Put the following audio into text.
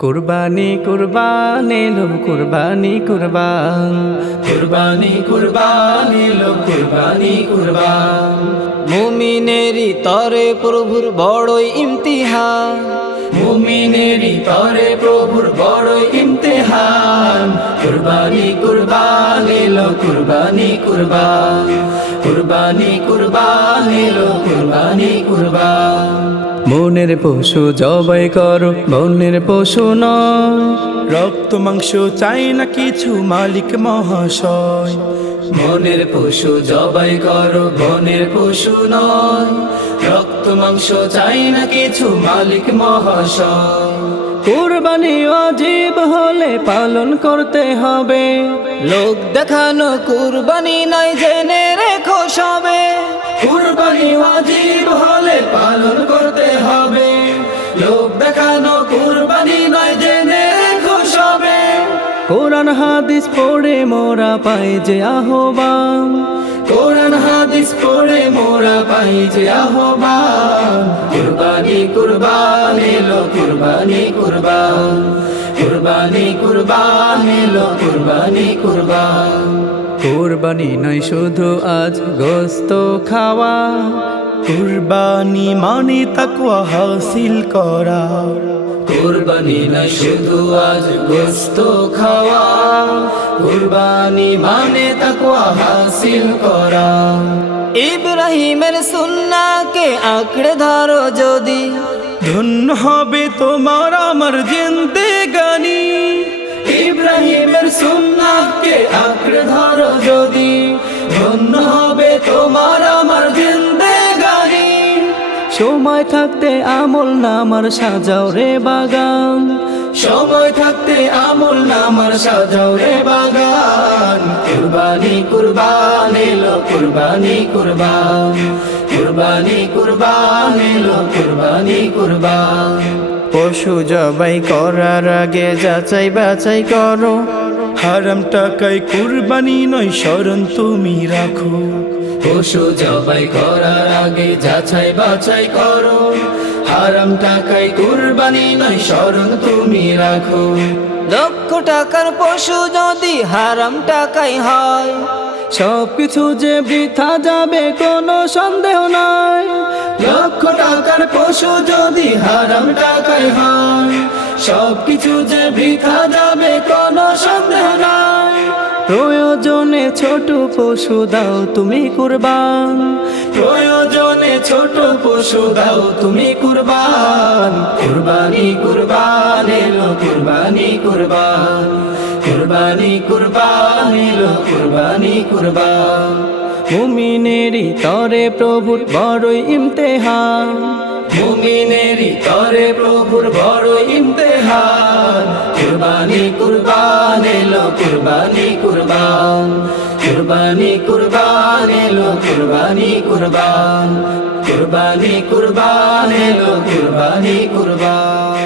কুরবানি কুরবান এলো কুরবানি কুরবান, কুরবানি কুরবানি এলো কুরবানি কুরবান। মুমিনেরই তরে প্রভুর বড়ই ইমতিহান, মুমিনেরই তরে প্রভুর বড়ই ইমতিহান। কুরবানি কুরবান এলো কুরবানি কুরবান, কুরবানি কুরবান এলো কুরবানি কুরবান। মনের পশু জবাই করো বনের পশু নয়, রক্ত মাংস চাই না কিছু মালিক মহাশয়। মনের পশু জবাই করো বনের পশু নয়, রক্ত মাংস চাই না কিছু মালিক মহাশয়। কুরবানি ওয়াজিব হলে পালন করতে হবে, লোক দেখানো কুরবানি নয় জেনে রেখো সবে। কুরবানি ওয়াজিব হলে পালন করতে হবে, লোক দেখানো কুরবানি নয় জেনে রেখো সবে। কোরআন হাদিস পড়ে মোরা পাই যে আহ্বান, কোরআন হাদিস পড়ে মোরা পাই যে আহ্বান। কুরবানি কুরবান এলো কুরবানি কুরবান, কুরবানি কুরবান এলো কুরবানি কুরবান। কুরবানি নয় শুধু আজ গোস্ত খাওয়া, কুরবানি মানে তাকওয়া হাসিল করা। কুরবানি নয় শুধু আজ গোস্ত খাওয়া, কুরবানি মানে তাকওয়া হাসিল করা। ইব্রাহিমের সুন্নাহকে আঁকড়ে ধরো যদি, ধন্য হবে তোমার আমার জিন্দেগানি। ইব্রাহিমের সুন্নাহকে আঁকড়ে ধরো যদি, ধন্য হবে তোমার আমার জিন্দেগানি। সময় থাকতে আমল নামার সাজাও রে বাগান, সময় থাকতে আমল নামার সাজাও রে বাগান। কুরবানি কুরবান এলো কুরবানি কুরবান, কুরবানি কুরবান এলো কুরবানি কুরবান। পশু জবাই করার আগে যাচাই বাছাই করো, হারাম টাকায় কুরবানি নয় শরণ তুমি রাখো। পশু জবাই করার আগে যাচাই বাছাই করো, হারাম টাকায় কুরবানি নয় শরণ তুমি রাখো। লক্ষ টাকার পশু যদি হারাম টাকাই হয়, সব কিছু যে বৃথা যাবে কোনো সন্দেহ নাই। লক্ষ টাকার পশু যদি হারাম টাকায় হয়, সব কিছু যে বৃথা যাবে কোনো সন্দেহ নাই। প্রয়োজনে ছোট পশু দাও তুমি কুরবান, প্রয়োজনে ছোট পশু দাও তুমি কুরবান। কুরবানি কুরবান এলো কুরবানি কুরবান, কুরবানি কুরবান এলো কুরবানি কুরবান। মুমিনেরই তরে প্রভুর বড়ই ইমতিহান, মুমিনেরই তরে প্রভুর বড় ইমতিহান। কুরবানি কুরবান এলো কুরবানি কুরবান, কুরবানি কুরবান এলো কুরবানি কুরবান, কুরবানি কুরবান এলো কুরবানি কুরবান।